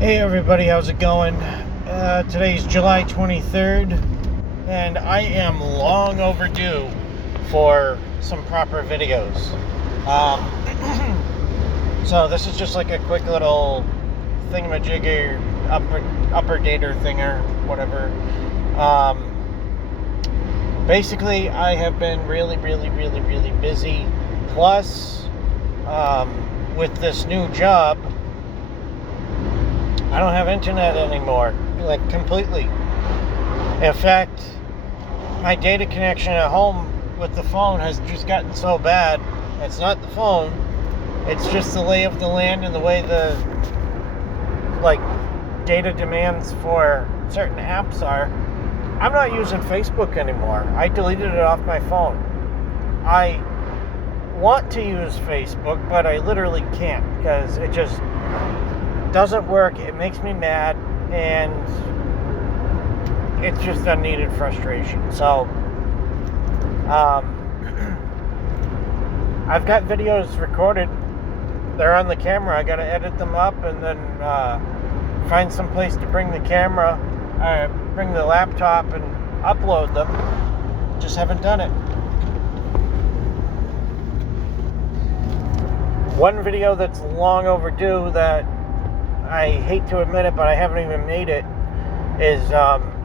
Hey everybody, how's it going? Today's July 23rd, and I am long overdue for some proper videos. So this is just like a quick little thingamajigger, upper dater thinger, whatever. Basically, I have been really busy. Plus, with this new job, I don't have internet anymore, like completely. In fact, my data connection at home with the phone has just gotten so bad. It's not the phone, it's just the lay of the land and the way the data demands for certain apps are. I'm not using Facebook anymore. I deleted it off my phone. I want to use Facebook, but I literally can't because it just doesn't work. It makes me mad, and it's just unneeded frustration. So I've got videos recorded. They're on the camera. I gotta edit them up and then find some place to bring the camera, bring the laptop and upload them. Just haven't done it. One video that's long overdue that I hate to admit it, but I haven't even made it, is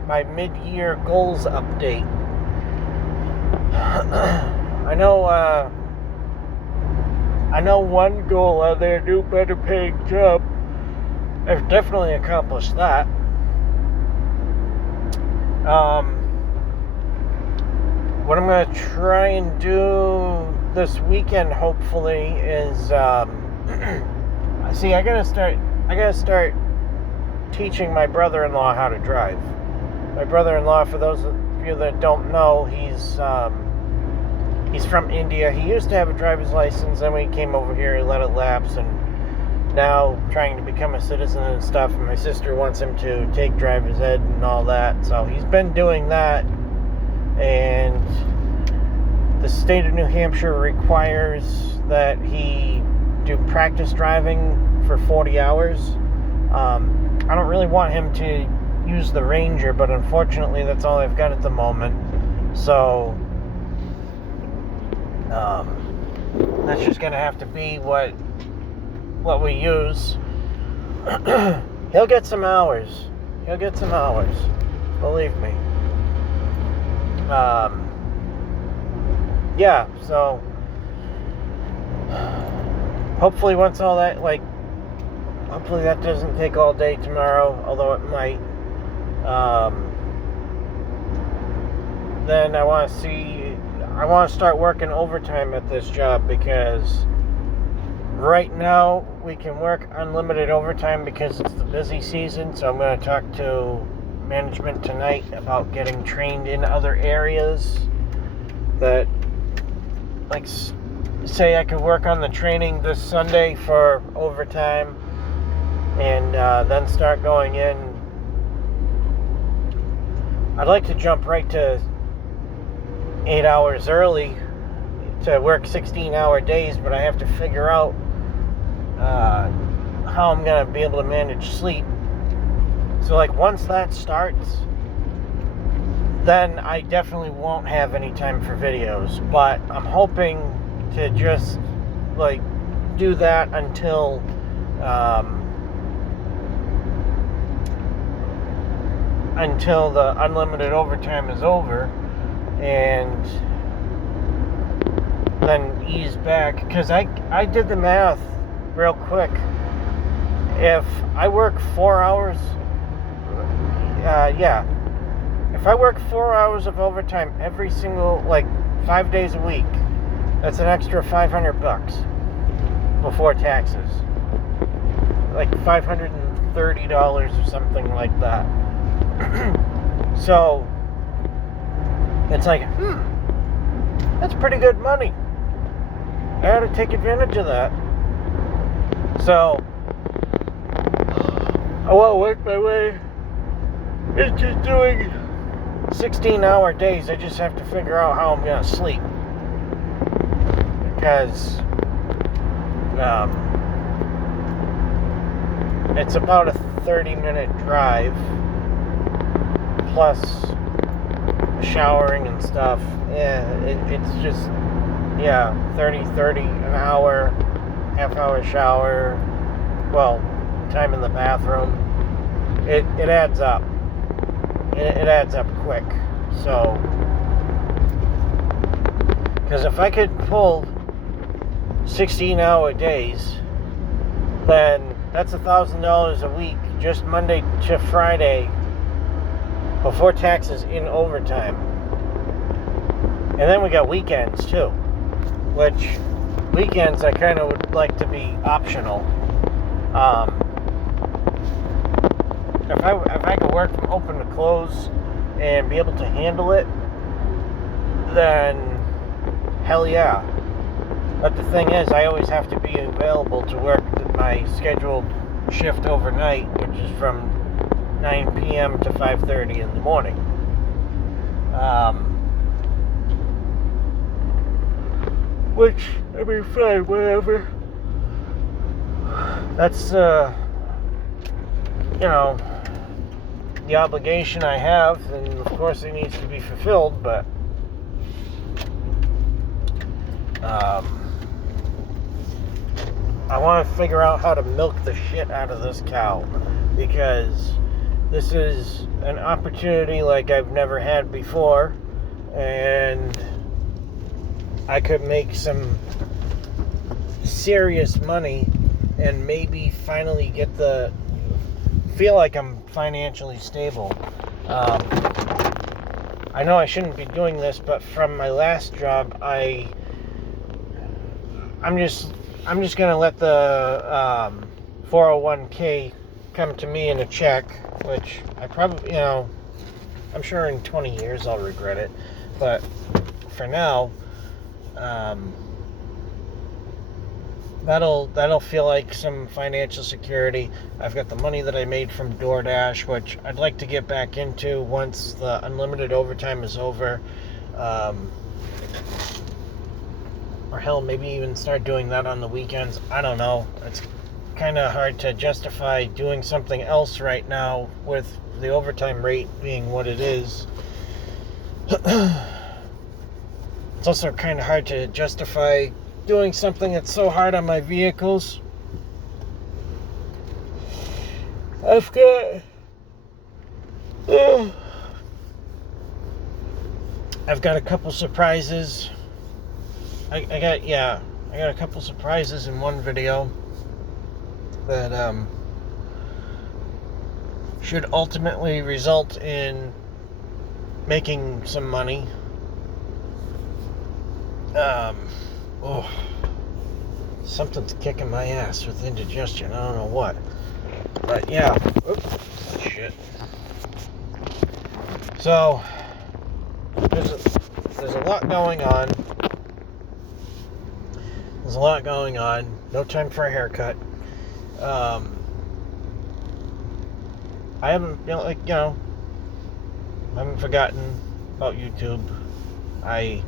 my mid-year goals update. I know one goal on there, new better paying job. I've definitely accomplished that. What I'm going to try and do this weekend, hopefully, is I gotta start teaching my brother-in-law how to drive. My brother-in-law, for those of you that don't know, he's from India. He used to have a driver's license, then when he came over here, he let it lapse, and now trying to become a citizen and stuff, and my sister wants him to take driver's ed and all that. So he's been doing that, and the state of New Hampshire requires that he do practice driving for 40 hours. I don't really want him to use the Ranger, but unfortunately that's all I've got at the moment. So that's just gonna have to be what we use. He'll get some hours. Believe me. Yeah, so hopefully once all that, hopefully that doesn't take all day tomorrow, although it might. Then I want to start working overtime at this job, because right now we can work unlimited overtime because it's the busy season. So I'm going to talk to management tonight about getting trained in other areas that, say I could work on the training this Sunday for overtime, and then start going in. I'd like to jump right to 8 hours early to work 16-hour days, but I have to figure out how I'm going to be able to manage sleep. So once that starts, then I definitely won't have any time for videos, but I'm hoping to just do that until the unlimited overtime is over, and then ease back, because I did the math real quick. If I work 4 hours, if I work 4 hours of overtime every single 5 days a week, that's an extra $500 before taxes, $530 or something like that. So it's that's pretty good money. I ought to take advantage of that. So I want to work my way into doing 16-hour days. I just have to figure out how I'm going to sleep, because it's about a 30-minute drive, plus showering and stuff. Yeah, it's just, 30 an hour, half-hour shower, well, time in the bathroom. It adds up. It adds up quick. So, because if I could pull 16-hour days, then that's $1,000 a week, just Monday to Friday, before taxes in overtime. And then we got weekends too, which weekends I kind of would like to be optional. If I could work from open to close and be able to handle it, then hell yeah. But the thing is, I always have to be available to work my scheduled shift overnight, which is from 9 p.m. to 5:30 in the morning. Which, I mean, fine, whatever. That's, the obligation I have, and of course it needs to be fulfilled, but I want to figure out how to milk the shit out of this cow, because this is an opportunity like I've never had before, and I could make some serious money and maybe finally feel like I'm financially stable. I know I shouldn't be doing this, but from my last job, I'm just gonna let the 401k come to me in a check, which I probably, I'm sure in 20 years I'll regret it, but for now, that'll feel like some financial security. I've got the money that I made from DoorDash, which I'd like to get back into once the unlimited overtime is over. Or hell, maybe even start doing that on the weekends. I don't know. It's kind of hard to justify doing something else right now with the overtime rate being what it is. It's also kind of hard to justify doing something that's so hard on my vehicles. I've got a couple surprises. I got a couple surprises in one video that should ultimately result in making some money. Something's kicking my ass with indigestion. I don't know what. But yeah. Oops. Shit. So, there's a lot going on. There's a lot going on. No time for a haircut. I haven't, I haven't forgotten about YouTube. I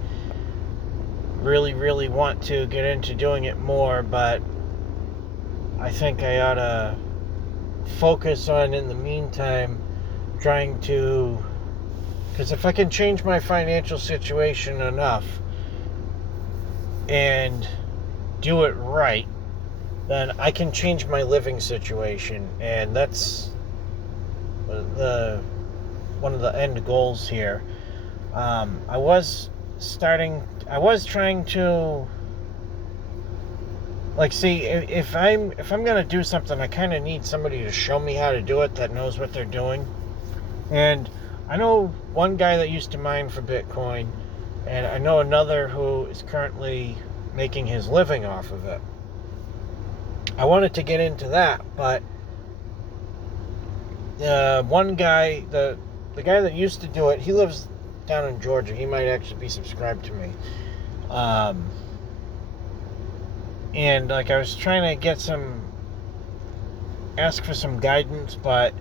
really, really want to get into doing it more, but I think I ought to focus on, in the meantime, trying to, because if I can change my financial situation enough and do it right, then I can change my living situation, and that's one of the end goals here. I was trying to, see, if I'm gonna do something, I kind of need somebody to show me how to do it that knows what they're doing. And I know one guy that used to mine for Bitcoin, and I know another who is currently making his living off of it. I wanted to get into that, but one guy, the guy that used to do it, he lives down in Georgia. He might actually be subscribed to me. And I was trying to ask for some guidance, but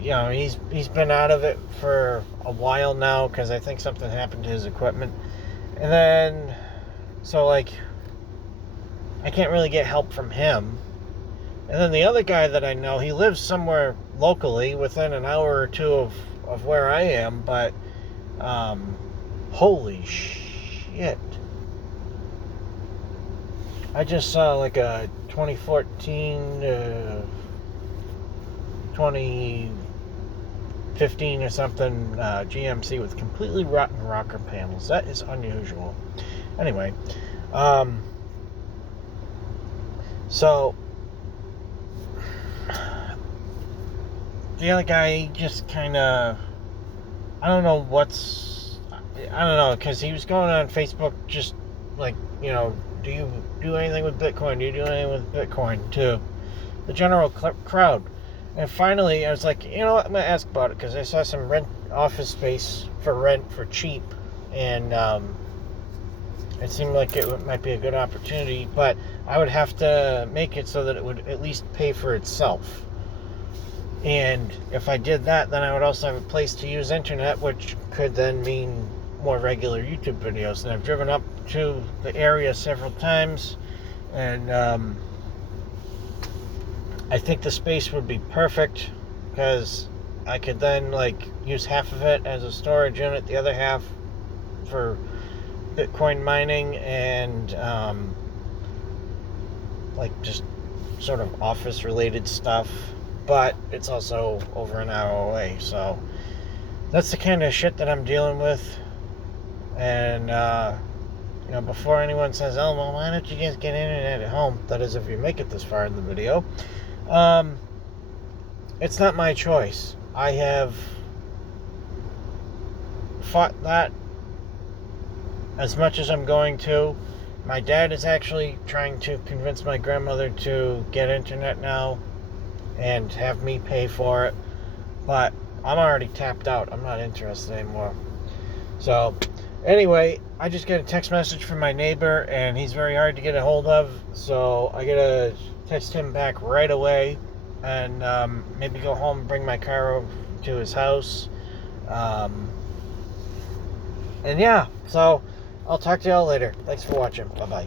he's been out of it for a while now, because I think something happened to his equipment. And then, so I can't really get help from him. And then the other guy that I know, he lives somewhere locally within an hour or two of where I am, but holy shit. I just saw like a 2014 2015 or something GMC with completely rotten rocker panels. That is unusual. Anyway, so the other guy just kind of, I don't know, because he was going on Facebook just like, do you do anything with Bitcoin? Do you do anything with Bitcoin? To the general crowd. And finally, I was like, you know what, I'm going to ask about it, because I saw some office space for rent for cheap, and it seemed like it might be a good opportunity, but I would have to make it so that it would at least pay for itself. And if I did that, then I would also have a place to use internet, which could then mean more regular YouTube videos. And I've driven up to the area several times, and I think the space would be perfect, because I could then use half of it as a storage unit, the other half for Bitcoin mining and just sort of office related stuff. But it's also over an hour away, so that's the kind of shit that I'm dealing with. And before anyone says, oh well, why don't you just get internet at home, that is if you make it this far in the video, it's not my choice. I have fought that as much as I'm going to. My dad is actually trying to convince my grandmother to get internet now and have me pay for it, but I'm already tapped out. I'm not interested anymore. So anyway, I just got a text message from my neighbor, and he's very hard to get a hold of, so I gotta text him back right away, and maybe go home and bring my car over to his house. And yeah, so I'll talk to y'all later. Thanks for watching. Bye-bye.